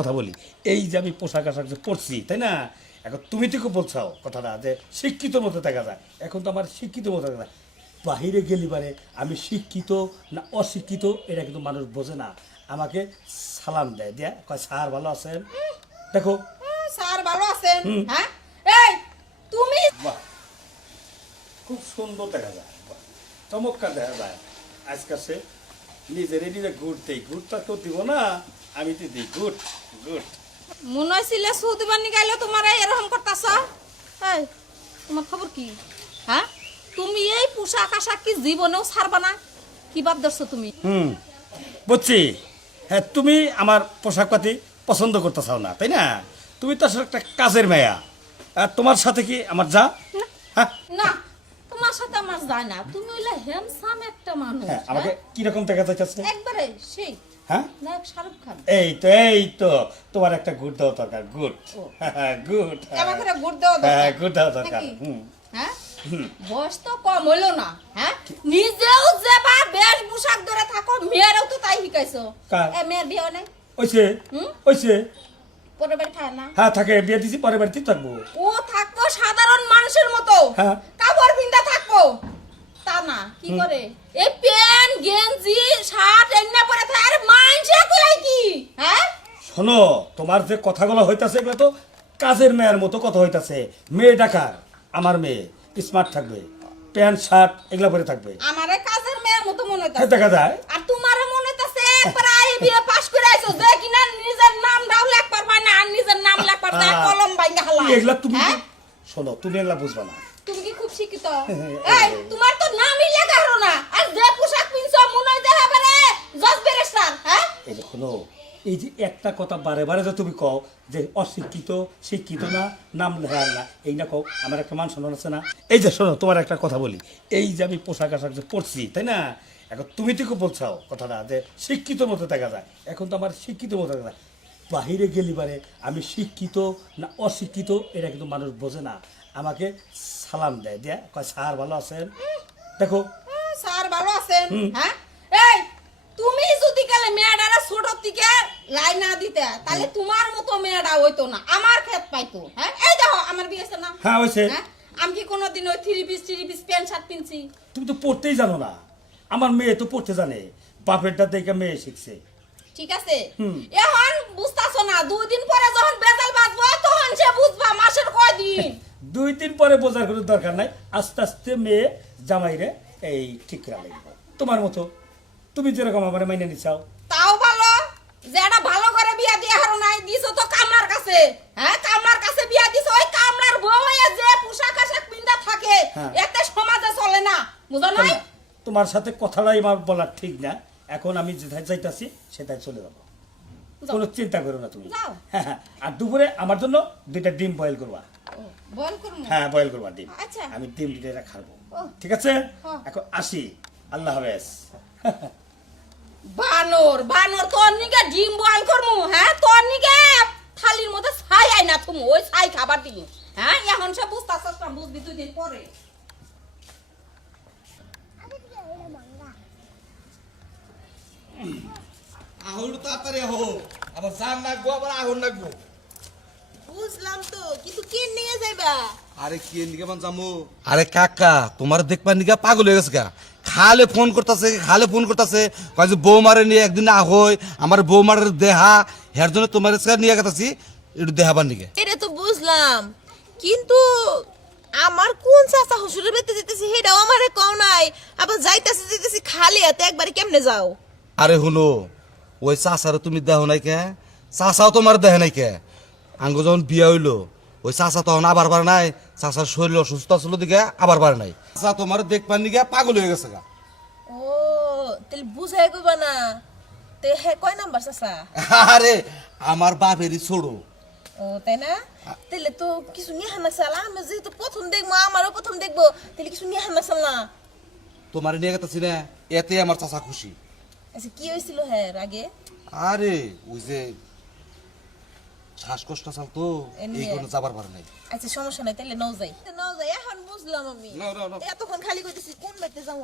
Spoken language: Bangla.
কথা বলি, এই যে আমি পোশাক আশাক যে পরছি, তাই না? এখন তুমি তো বলছো কথাটা যে শিক্ষিত মতো দেখা যায়, এখন তো আমার শিক্ষিত মতো দেখা যায়। বাহিরে গেলি পারে আমি শিক্ষিত না অশিক্ষিত এটা কিন্তু মানুষ বোঝে না। আমাকে সালাম দেয়, দিয়া কয় স্যার ভালো আছেন। দেখো স্যার ভালো আছেন। হ্যাঁ এই তুমি বাহ, খুব সুন্দর দেখা যায়, বাহ, চমৎকার দেখা যায়। আজকাল সে নিজেরই নিজে ঘুরটা তো দিব না, আমি তো দিই গুড গুড। মনে হয়েছিল সৌদি বানি গাইলে তোমার এরকম করতেছ। এই তোমার খবর কি? হ্যাঁ তুমি এই পোশাক আশাক কি জীবনেও ছাড়বা না? কি ভাব ধরছো তুমি? বুঝছি। হ্যাঁ, তুমি আমার পোশাক পাতি পছন্দ করতে চাও না, তাই না? তুমি তো আসলে একটা কাজের মেয়া। আর তোমার সাথে কি আমার যা? হ্যাঁ না তোমার সাথে আমার যায় না। তুমি হইলে হ্যান্ডসাম একটা মানুষ। হ্যাঁ, আমাকে কিরকম দেখা যাচ্ছে? একবারে সেই হ্যাঁ, নায়ক শাহরুখ খান। এই তো তোমার একটা গুড দেওয়া দরকার। গুড ও। গুড। আমাকে গুড দেওয়া হ্যাঁ, দরকার। গুড দেওয়া দরকার। নাকি? হুম। হ্যাঁ বয়স তো কম হইলো না। হ্যাঁ নিজেও যে বা বেশ পোশাক ধরে থাকো, মেয়েরও তো তাই শিখাইছো। কার? এ মেয়ের বিয়ে নাই? ওইছে ওইছে। পরে বাড়ি থাকে না? হ্যাঁ থাকে, বিয়ে দিছি, পরে বাড়িতে থাকবো। ও থাকবো সাধারণ মানুষের মতো। হ্যাঁ। কাপড় পিন্দা থাকবো তা না। কি করে এই প্যান্ট গেঞ্জি শার্ট এন্না পরে থাকে? আরে মাইনসে কই কি? হ্যাঁ শোনো, তোমার যে কথাগুলো হইতাছে এগুলো তো কাজের মেয়ের মতো কথা হইতাছে। মেয়ে ডাকার, আমার মেয়ে স্মার্ট থাকবে, প্যান্ট শার্ট এগুলো পরে থাকবে। আমারে কাজের মেয়ের মতো মনে হ্যাঁ, হইতাছে। দেখা যায়। আর তোমারে মনে হইতাছে একবার আই বিয়ে পাস করে আইছো যে কিনা নিজের নাম দাও লেখ পারবা না, আর নিজের নাম লেখ পারবা না, কলম বাইঙ্গা হালা। এগুলা তুমি হ্যাঁ? শোনো, তুমি এগুলা বুঝবা না। তুমি কি খুব শিক্ষিত? এই তোমার তো নামই লেখা হলো না, আর যে পোশাক পিনছো মনে হয় দেখা পারে জজ ব্যারিস্টার। হ্যাঁ এই যে শোনো, এই যে একটা কথা বারে বারে যে তুমি কও যে অশিক্ষিত শিক্ষিত না, নাম লেখা না, এই না কও, আমার একটা মান সম্মান আছে না? এই যে শোনো, তোমার একটা কথা বলি, এই যে আমি পোশাক আশাক যে পরছি, তাই না? এখন তুমি তো বলছো কথাটা যে শিক্ষিত মতো দেখা যায়, এখন তো আমার শিক্ষিত মতো দেখা যায়। বাহিরে গেলি পারে আমি শিক্ষিত না অশিক্ষিত এটা কিন্তু মানুষ বোঝে না। আমাকে সালাম দেয়, দিয়া কয় স্যার ভালো আছেন। দেখো স্যার ভালো আছেন। হ্যাঁ এই তুমি যদি কালে মেয়েটারা ছোট থেকে লাই না দিতে তাহলে তোমার মতো মেয়েটা হইতো না, আমার ক্ষেত পাইতো। হ্যাঁ এই দেখো আমার বিয়ে হয়েছে না? হ্যাঁ হয়েছে। হ্যাঁ আমি কি কোনোদিন ওই থ্রি পিস প্যান্ট শার্ট পিনছি? তুমি তো পড়তেই জানো না, আমার মেয়ে তো পড়তে জানে, বাপেরটা দেখে মেয়ে শিখছে। ঠিক আছে এখন বুঝতাছো না, 2 দিন পরে যখন বেজাল বাজবো তখন সে বুঝবা মাসের কয় দিন। 2-3 পরে বোঝার কোনো দরকার নাই, আস্তে আস্তে মেয়ে জামাইরে এই ঠিক করা লাগবে। তোমার মতো তুমি যেরকম আমার মাইনে নিচ্ছাও। তাও ভালো যে একটা ভালো করে বিয়া দিয়ে হারো নাই, দিছো তো কামলার কাছে। হ্যাঁ কামলার কাছে বিয়া দিছো, ওই কামলার বউ হয়ে যে পোশাক আশাক পিন্দা থাকে হ্যাঁ। এতে সমাজে চলে না, বুঝো নাই? না, তোমার সাথে কথাটাই আমার বলা ঠিক না। এখন আমি যেটাই চাইতাছি সেটাই চলে যাবো, যাও। কোনো চিন্তা করো না তুমি। যাও। হ্যাঁ, আর দুপুরে আমার জন্য 2টা ডিম বয়েল করবা। ও, বল করমু। হ্যাঁ, বয়েল করবা ডিম। আচ্ছা। আমি ডিম 2টা খাবো। ও। ঠিক আছে, হ্যাঁ। এখন আসি, আল্লাহ হাফেজ। বানর বানর তোর নিকে ডিম বয়েল করমু। হ্যাঁ তোর নিকে থালির মধ্যে ছাই আই না তুমি, ওই ছাই খাবার দিমু। হ্যাঁ এখন সে বুঝতাছস না, বুঝবি 2 দিন পরে। আহুল তাড়াতাড়ি আহো, আবার জান নাকবো, আবার আগুন নাকবো। বুঝলাম তো, কিন্তু কে নিয়ে যাইবা? আরে কি নিকে মান জামু? আরে কাকা, তোমার দেখবার নিকে পাগল হয়ে গেছে গা। খালে ফোন করতেছে কয় যে বৌমারে নিয়ে একদিন আহই, আমার বৌমারের দেহা হের জন্য তোমার কাছে নিয়ে গেতাছি একটু দেহাবার নিকে। এটা তো বুঝলাম, কিন্তু আমার কোন চাচা শ্বশুরের বাড়িতে যেতেছি সেটাও আমারে কও নাই। আবার যাইতেছি খালি হাতে, একবারে কেমনে যাও? আরে হলো ওই চাচারে তুমি দেহ নাই কে? চাচাও তোমার দেহ নাই কে? আঙ্গ যখন বিয়া হইলো ওই চাচা তখন আবার পারে নাই, চাচার শরীর অসুস্থ ছিল দিকে আবার পারে নাই। চাচা তোমার দেখবার নিকে পাগল হয়ে গেছে গা। ও তাহলে বুঝাই কইবা না? তে হে কয় নাম্বার চাচা? আরে আমার বাপেরই ছোড়ো। ও তাই না? তাহলে তো কিছু নিয়ে হানাসাল, আমি যেহেতু প্রথম দেখবো, আমারও প্রথম দেখবো, তাহলে কিছু নিয়ে হানাসাল না? তোমার নিয়ে গেতেছি না, এতে আমার চাচা খুশি। আচ্ছা কি হয়েছিল হ্যাঁ আগে? আরে ওই যে শ্বাসকষ্ট চাল তো এমনি? এই কোনো যাবার পারে নাই। আচ্ছা সমস্যা নাই, তাহলে নাও যাই এখন বুঝলাম আমি। নাও, নাও, নাও। এতক্ষণ খালি কইতেছি কোন বাড়িতে যাবো।